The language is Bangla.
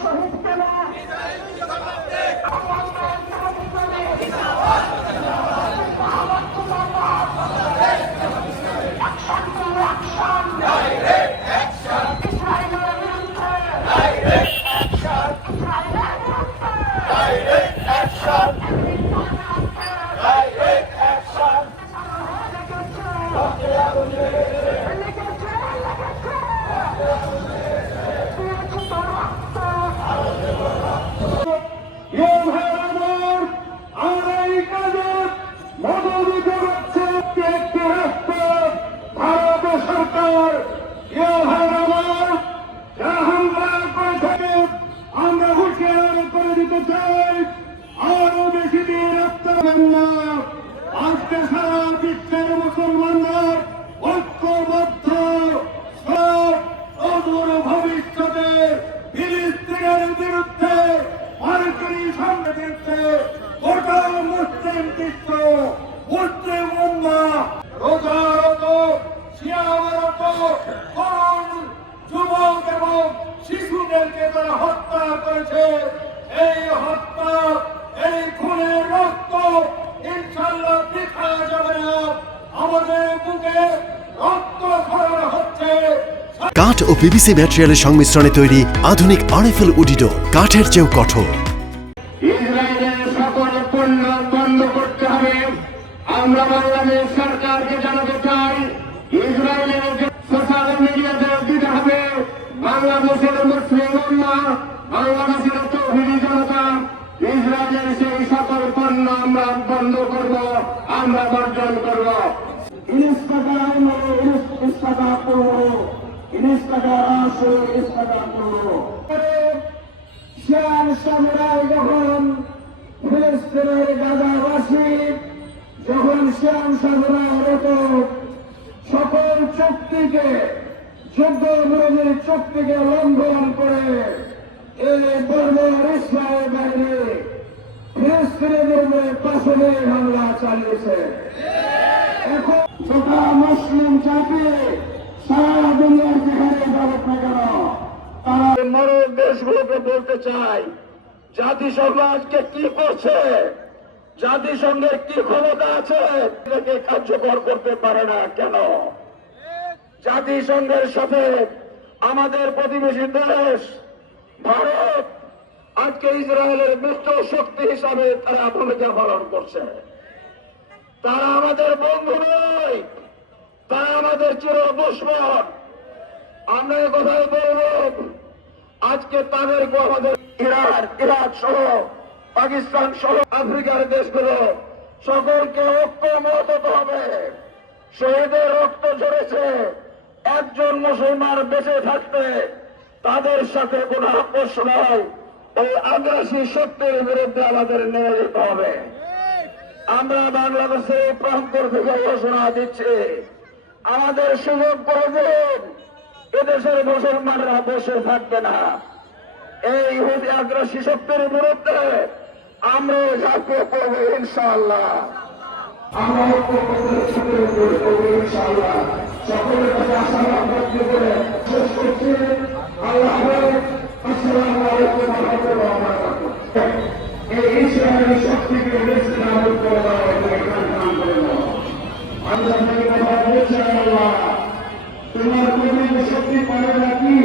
শহীদ কেন আমরা হুঁশিয়ার করে দিতে চাই, আরো বেশি দিন রাখতে না। আজকে সারা বিশ্বের মুসলমানরা ঐক্যবদ্ধ, অদূর ভবিষ্যতে ফিলিস্তিনের বিরুদ্ধে মার্কিন সামনে দিচ্ছে গোটা মুসলিম বিশ্ব, মুসলিম উম্মাহ রোজারত, সিয়ামরত তরুণ যুবক এবং শিশুদেরকে তারা হত্যা করেছে। এই হত্যা, এই খুনের রক্ত ইনশাআল্লাহ বৃথা যাবে না। আমাদের বুকে রক্ত ঝরানো হচ্ছে। কাঠ ও পিভিসি ম্যাটেরিয়ালের সংমিশ্রণে তৈরি আধুনিক আরএফএল উডিডোর, কাঠের চেয়েও কঠোর। ইসরায়েলের সকল পণ্য বন্ধ করতে হবে। আমরা বাংলাদেশ সরকারকে জানাতে চাই, ইসরায়েলের সোশ্যাল মিডিয়াতে দিতে হবে। বাংলাদেশের মুসলিম উম্মাহ, বাংলাদেশের তৌহিদি জনতা ইসরায়েলের সেই সকল পণ্য আমরা বন্ধ করব, আমরা বর্জন করব। শ্যাম সামরায় যখন ফিলিস্তিনের গাজাবাসী যখন শ্যাম সামরায় সকল চুক্তিকে, যুদ্ধ বিরোধী চুক্তিকে লঙ্ঘন করে এই বর্বর ইসরায়েল বাহিনী ফিলিস্তিনের উপরে পাশে হামলা চালিয়েছে। এখন গোটা মুসলিম জাতি সারা দুনিয়ার যেখানে যাবত না কেন, তারা মরণ দেশগুলোকে বলতে চাই, জাতিসংঘ আজকে কি করছে, জাতিসংঘের কি ক্ষমতা আছে এটাকে কার্যকর করতে পারে না কেন? জাতিসংঘের সাথে আমাদের প্রতিবেশী দেশ ভারত আজকে ইসরায়েলের মিত্র শক্তি হিসাবে তারা ভূমিকা পালন করছে। তারা আমাদের বন্ধু নয়, তারা আমাদের চির দুশমন। আমরা কথাই বলব, আজকে তাদেরকে আমাদের ইরান, ইরাক সহ পাকিস্তান সহ আফ্রিকার দেশগুলো সকলকে ঐক্যমত হতে হবে। শহীদের রক্ত ঝরেছে, একজন মুসলমান বেঁচে থাকতে তাদের সাথে কোনো আপোষ নয়। এই আগ্রাসী শক্তির বিরুদ্ধে আমাদের নেমে যেতে হবে। আমরা বাংলাদেশের প্রান্তর থেকে ঘোষণা দিচ্ছি, আমাদের সুযোগ প্রয়োজন, এদেশের মুসলমানরা বসে থাকবে না। এই ইহুদি আগ্রাসী শক্তির বিরুদ্ধে আমরা ঝাঁপিয়ে পড়বো ইনশাআল্লাহ। আমরা ইনশাআল্লাহ সকলের কাছে আশাবাদ ব্যক্ত করে শেষ করছি। আল্লাহ আসসালামু আলাইকুম ওয়া রাহমাতুল্লাহি ওয়া বারাকাতুহু। এই ইসরায়েলি শক্তিকে বেশি নাবুদ করে দেওয়া হবে, আল্লাহ তোমার শক্তি পাবে নাকি?